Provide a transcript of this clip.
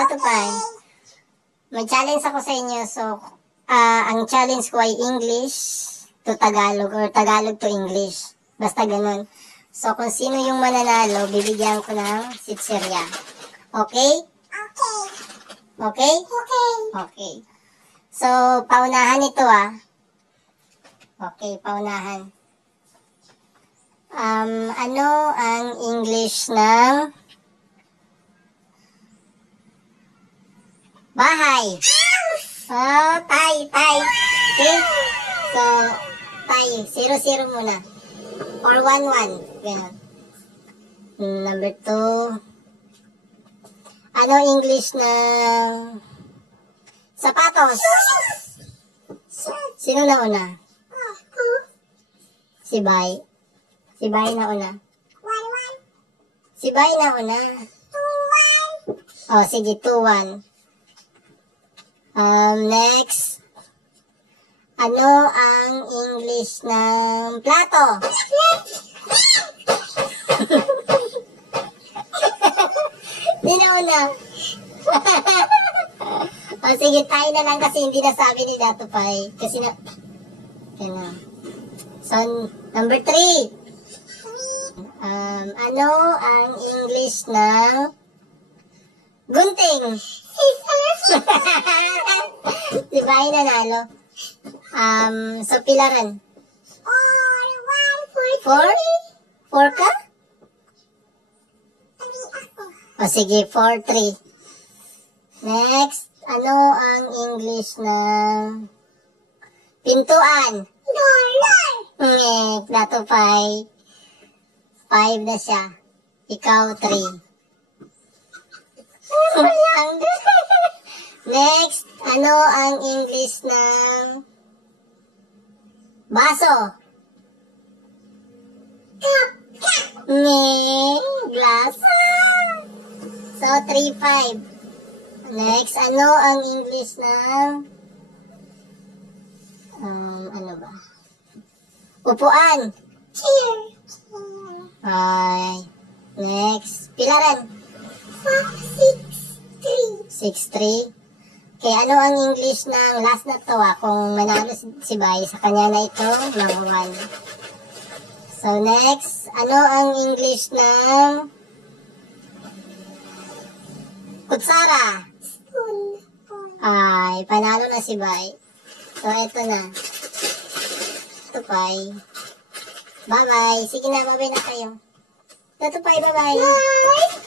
Tatupay. May challenge ako sa inyo. So, ang challenge ko ay English to Tagalog or Tagalog to English. Basta ganun. So, kung sino yung mananalo, bibigyan ko ng sitsirya. Okay? Okay. Okay? Okay. Okay. So, paunahan ito Okay, paunahan. Ano ang English ng bahay? Oh, tay. Okay? So, tay. 0-0 muna. Or 1-1. Ganun. Number 2. Ano English ng sapatos? Sino na una? Si Bay. Si Bay na una. 1-1. Si Bay na una. 2-1. Oh, sige, 2-1. Next. Ano ang English ng plato? Di na una. Oh, sige, tayo na lang kasi hindi nasabi ni Dato Pai. Kasi na... Yan. So, number 3. Ano ang English ng gunting? Si Pai nanalo. So, pilaran. 4? 4 ka? O sige, 4-3. Next, ano ang English ng pintuan? Dato 5. 5 na siya. Ikaw 3. Next, ano ang English ng baso? Glass. So, 3-5. Next, ano ang English ng ano ba? Upuan. Chair. Ay. Next, pilaran. 6-3. 6-3. Okay, ano ang English ng last na to kung manalo si Bay, sa kanya na ito, number 1. So, next, ano ang English ng kutsara? Spoon. Ay, panalo na si Bay. So, eto na. Ito, Pai. Bye-bye. Sige na, bye-bye na kayo. Ito, Pai, bye-bye. Bye.